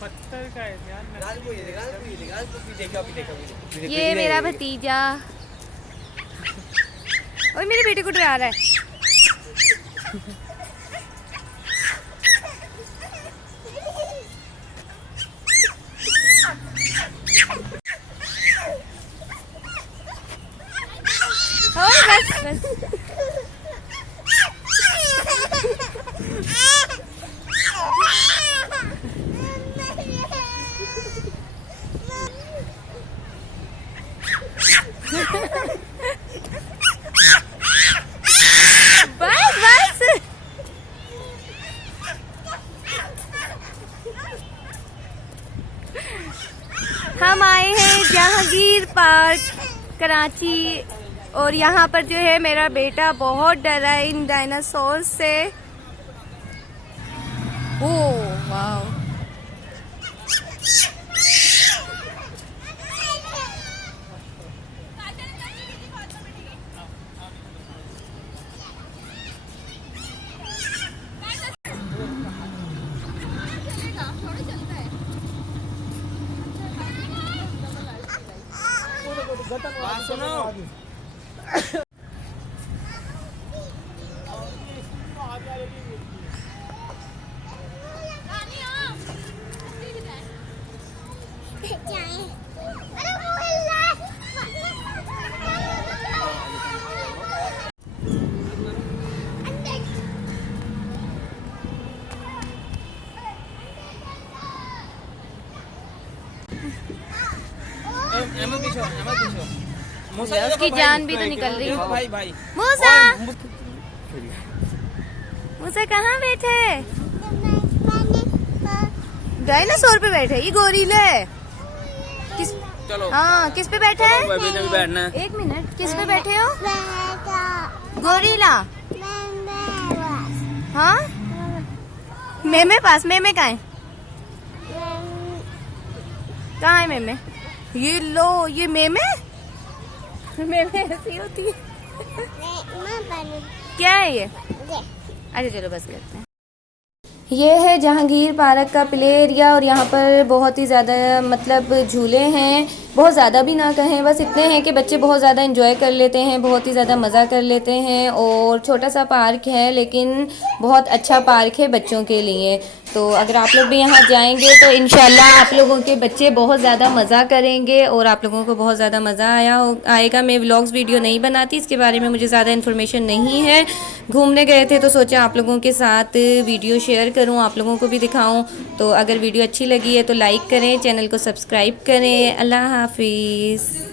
पत्थर का है, ये मेरा भतीजा और मेरे बेटे को डरा रहा है। बस बस बस बस। हम आए हैं जहांगीर पार्क कराची और यहाँ पर जो है मेरा बेटा बहुत डरा है इन डायनासोर से। ओह वाह। सुनो उसकी जान भी तो निकल रही है। भाई भाई मूसा मूसा कहाँ बैठे? डायनासोर पे बैठे। ये गोरिल्ला है। किस चलो हाँ किस पे बैठे हैं? बैठना है। एक मिनट, किस पे बैठे हो? गोरिल्ला। हाँ मेमे पास। मेमे कहाँ है? कहाँ है मेमे? ये लो, ये मेमे मेमे ऐसी होती है। क्या है ये? अरे चलो बस करते हैं। ये है जहांगीर पार्क का प्ले एरिया और यहाँ पर बहुत ही ज़्यादा मतलब झूले हैं। बहुत ज़्यादा भी ना कहें, बस इतने हैं कि बच्चे बहुत ज़्यादा एंजॉय कर लेते हैं, बहुत ही ज़्यादा मज़ा कर लेते हैं। और छोटा सा पार्क है लेकिन बहुत अच्छा पार्क है बच्चों के लिए। तो अगर आप लोग भी यहाँ जाएंगे तो इंशाल्लाह आप लोगों के बच्चे बहुत ज़्यादा मज़ा करेंगे और आप लोगों को बहुत ज़्यादा मज़ा आएगा। मैं व्लॉग्स वीडियो नहीं बनाती, इसके बारे में मुझे ज़्यादा इन्फॉर्मेशन नहीं है। घूमने गए थे तो सोचा आप लोगों के साथ वीडियो शेयर करूं, आप लोगों को भी दिखाऊं। तो अगर वीडियो अच्छी लगी है तो लाइक करें, चैनल को सब्सक्राइब करें। अल्लाह हाफिज़।